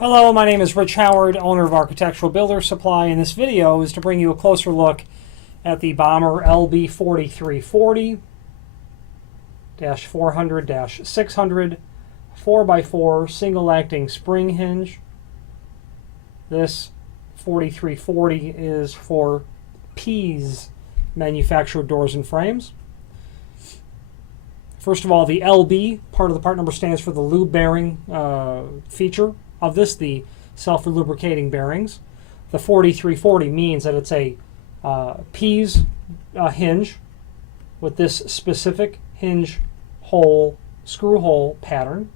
Hello, my name is Rich Howard, owner of Architectural Builder Supply, and this video is to bring you a closer look at the Bommer LB4340-400-600 4x4 single acting spring hinge. This 4340 is for Pease manufactured doors and frames. First of all, the LB, part of the part number, stands for the lube bearing feature of this, the self-lubricating bearings. The 4340 means that it's a Pease hinge with this specific hinge hole, screw hole pattern.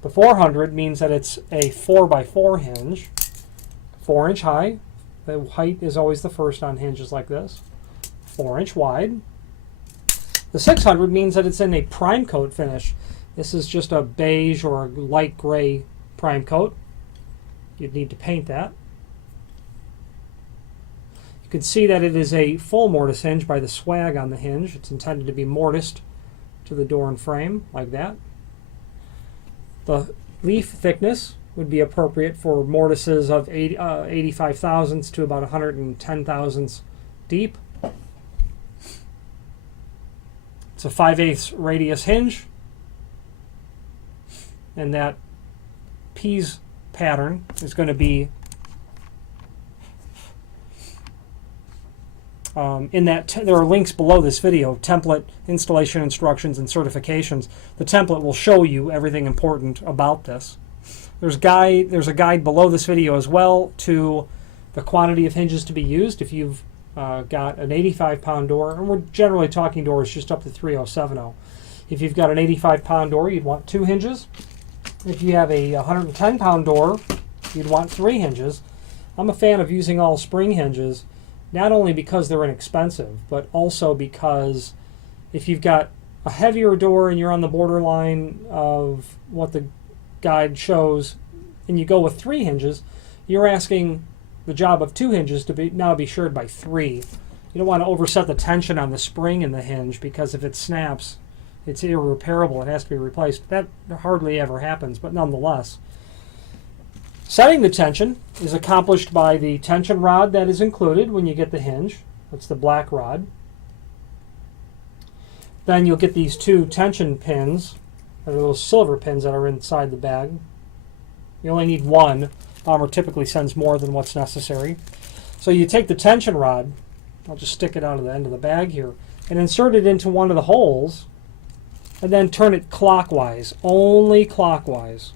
The 400 means that it's a 4x4 hinge, 4-inch high. The height is always the first on hinges like this, 4-inch wide. The 600 means that it's in a prime coat finish. This is just a beige or a light gray prime coat. You'd need to paint that. You can see that it is a full mortise hinge by the swag on the hinge. It's intended to be mortised to the door and frame like that. The leaf thickness would be appropriate for mortises of 85 thousandths to about 110 thousandths deep. It's a 5/8 radius hinge, and that Pease pattern is going to be in that. There are links below this video, template, installation instructions, and certifications. The template will show you everything important about this. There's a guide below this video as well to the quantity of hinges to be used. If you've got an 85-pound door, and we're generally talking doors just up to 3070. If you've got an 85-pound door, you'd want 2 hinges. If you have a 110-pound door, you'd want 3 hinges. I'm a fan of using all spring hinges, not only because they're inexpensive, but also because if you've got a heavier door and you're on the borderline of what the guide shows, and you go with 3 hinges, you're asking the job of 2 hinges to now be shared by 3. You don't want to overset the tension on the spring in the hinge, because if it snaps, it's irreparable. It has to be replaced. That hardly ever happens, but nonetheless. Setting the tension is accomplished by the tension rod that is included when you get the hinge. That's the black rod. Then you'll get these 2 tension pins, that are those silver pins that are inside the bag. You only need 1. Bommer typically sends more than what's necessary. So you take the tension rod, I'll just stick it out of the end of the bag here, and insert it into one of the holes, and then turn it clockwise, only clockwise.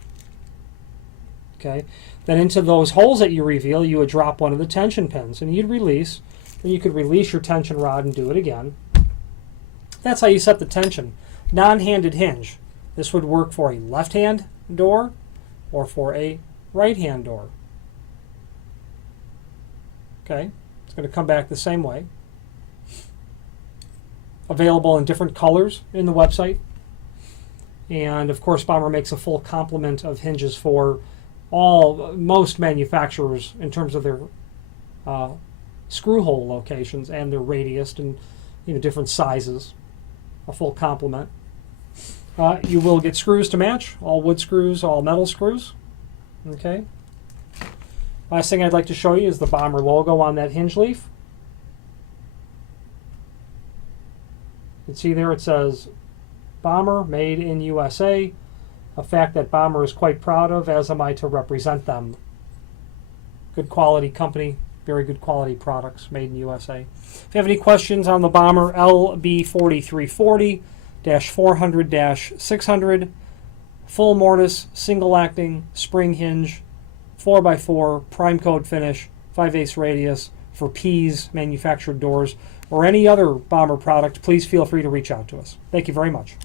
Okay. Then into those holes that you reveal, you would drop one of the tension pins, and you'd release. Then you could release your tension rod and do it again. That's how you set the tension. Non-handed hinge. This would work for a left-hand door or for a right-hand door. Okay. It's going to come back the same way. Available in different colors in the website. And of course, Bommer makes a full complement of hinges for most manufacturers in terms of their screw hole locations and their radius and different sizes. A full complement. You will get screws to match, all wood screws, all metal screws. Okay. Last thing I'd like to show you is the Bommer logo on that hinge leaf. You can see there it says Bommer, made in USA, a fact that Bommer is quite proud of, as am I to represent them. Good quality company, very good quality products, made in USA. If you have any questions on the Bommer LB4340-400-600, full mortise, single acting, spring hinge, 4x4, prime coat finish, 5/8 radius for Pease manufactured doors, or any other Bommer product, please feel free to reach out to us. Thank you very much.